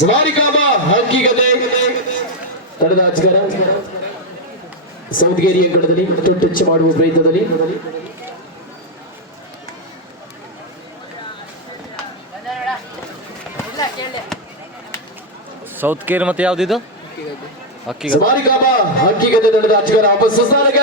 ಸವಾರಿಕಾಮ ಹಕ್ಕಿಗದೆ ತಡೆದ ಅಜ್ಗರ ಸೌದ್ಗೇರಿ ಅಂಕಣದಲ್ಲಿ touch ಮಾಡುವ ಪ್ರಯತ್ನದಲ್ಲಿ south care ಮತ್ತೆ ಯಾವ್ದಿದು ಹಕ್ಕಿಗದೆ ಸವಾರಿಕಾಮ ಹಕ್ಕಿಗದೆ ನಡೆದ ಅಜ್ಗರ ವಾಪಸ್ ಸುಸ್ತಾನಕ್ಕೆ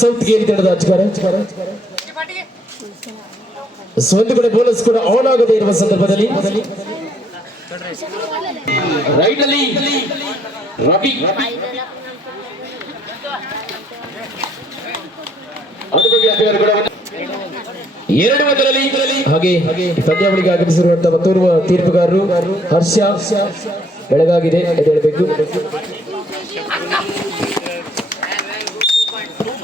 ಸೌತ್ಗೆ ಅಂತ ಹೇಳಿದ ಅಧಿಕಾರ ಸೊ ಒಂದು ಕಡೆ ಬೋನಸ್ ಕೂಡ ಆನ್ ಆಗದೆ ಇರುವ ಸಂದರ್ಭದಲ್ಲಿ ರೈಟ್ ಅಲ್ಲಿ ರವಿ ಎರಡು ಮೊದಲಲ್ಲಿ ಹಾಗೆ ಪಂದ್ಯಾವಳಿಗೆ ಆಗಮಿಸಿರುವಂತಹ ಪೂರ್ವ ತೀರ್ಪುಗಾರರು ಹರ್ಷ ಬೆಳಗಾಗಿದೆ ಅಂತ ಹೇಳಬೇಕು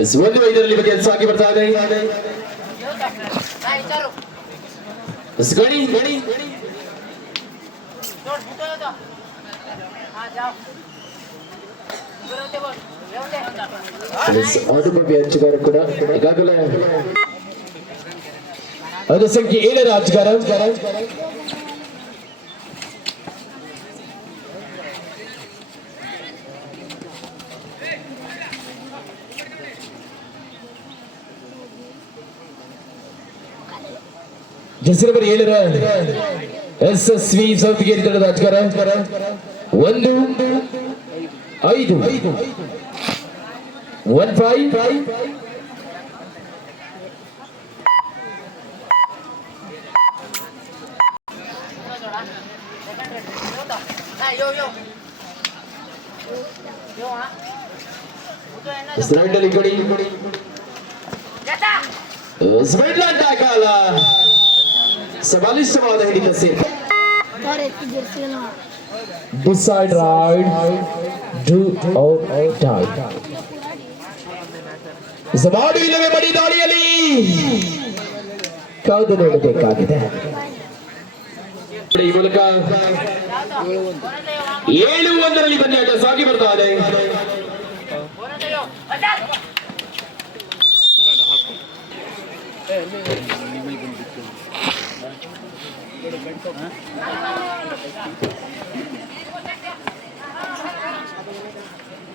इस बंद में इधर लिपट ऐसा आगे बढ़ता गई इस गड़ी गड़ी ऑटो पर भी अच्छी बार ಕೂಡ ಈಗಾಗಲೇ अगर संख्या एक राज्य करें जैसे बर एक राज्य ऐसे स्वीप सब के इधर राज्य करें वंदु आई दो वन फाइव स्ट्राईट अलीकडे स्मेडला टाका आला सबालिश समाध आहे तसे Decide right, do or die. जबान में बड़ी दाढ़ी अली ಕೌದು ನೋಡಬೇಕಾಗಿದೆ ಈ ಮೂಲಕ ಏಳು ಒಂದರಲ್ಲಿ ಬನ್ನಿ ಆಟ ಸಾಗಿ ಬರ್ತಾ ಇದೆ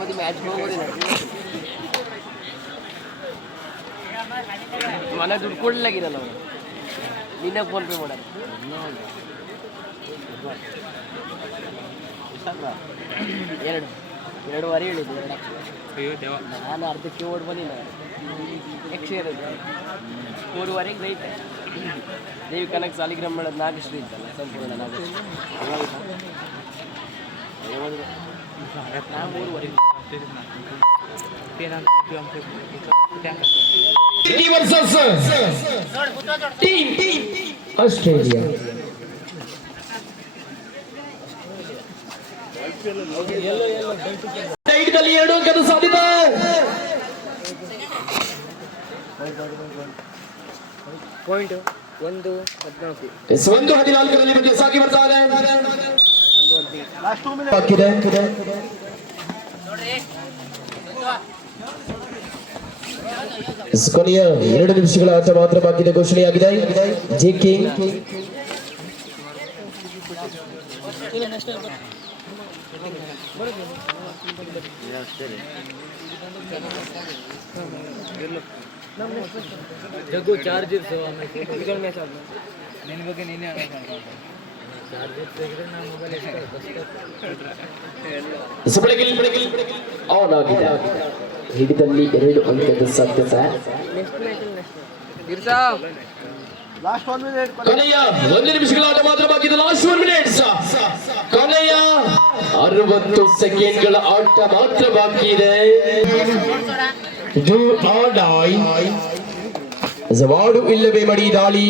मध्ये मॅच ಮನ ದುಡ್ಡು ಕೊಡ್ಲಾಗಿಲ್ಲ ನಾವು ನಿನ್ನೆ ಫೋನ್ ಪೇ ಮಾಡೋದು ಎರಡು ಎರಡು ವಾರ ಹೇಳಿದ್ದು ಎರಡು ನಾನು ಅರ್ಧಕ್ಕೆ ಓಡ್ ಬಂದಿಲ್ಲ ಎಕ್ಸ್ ಇರೋದು ಮೂರುವರೆಗೆ ರೈತೆ ದೇವ ಕನಕ ಸಾಲಿಗ್ರಾಮದ ನಾಗಶ್ರೀ ಇತ್ತಲ್ಲ ಸ್ವಲ್ಪ ನಾನು ಆಗಲ್ಲ ಸರ್ ಸಾಂಗ್ ಅಟ 2000 2000 teen on team team Australia side ಅಲ್ಲಿ 2 ಅಂಕದ ಸಾಧಿತ ಪಾಯಿಂಟ್ ಒಂದು ಹದಿನಾಲ್ಕು ಒಂದು ಹದಿನಾಲ್ಕರಲ್ಲಿ ಇದೆ ಹಾಕಿದೆ ಕೊನೆಯ ಎರಡು ನಿಮಿಷಗಳ ಆಟ ಮಾತ್ರ ಬಾಕಿದೆ ಘೋಷಣೆಯಾಗಿದೆ ಜೆ ಕಿಂಗ್ ಜಗ್ಗು ಚಾರ್ಜರ್ಸ್ ನಿನ್ನ ಬಗ್ಗೆ ನೀನೇ ಔಟ್ ಆಗಿದೆ ಹಿಡಿದಲ್ಲಿ ಎರಡು ಅಂಕದ ಸಾಧ್ಯತೆ ಕೊನೆಯ ಒಂದು ನಿಮಿಷಗಳ ಆಟ ಮಾತ್ರ ಬಾಕಿದೆ ಲಾಸ್ಟ್ ಒನ್ ಮಿನಿಟ್ಸ್ ಕೊನೆಯ ಅರವತ್ತು ಗಳ ಆಟ ಮಾತ್ರ ಬಾಕಿ ಇದೆ ಜವಾಡು ಇಲ್ಲವೇ ಮಡಿ ದಾಳಿ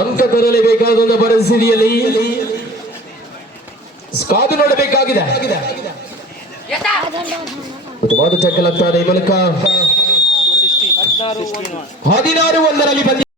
ಅಂಕ ತರಲೇಬೇಕಾದ ಒಂದು ಪರಿಸ್ಥಿತಿಯಲ್ಲಿ ಸ್ಕಾದು ನೋಡಬೇಕಾಗಿದೆ ಟಕ್ಕಲತ್ತಾನೆ ಮೂಲಕ ಹದಿನಾರು ಒಂದರಲ್ಲಿ ಬಂದಿದೆ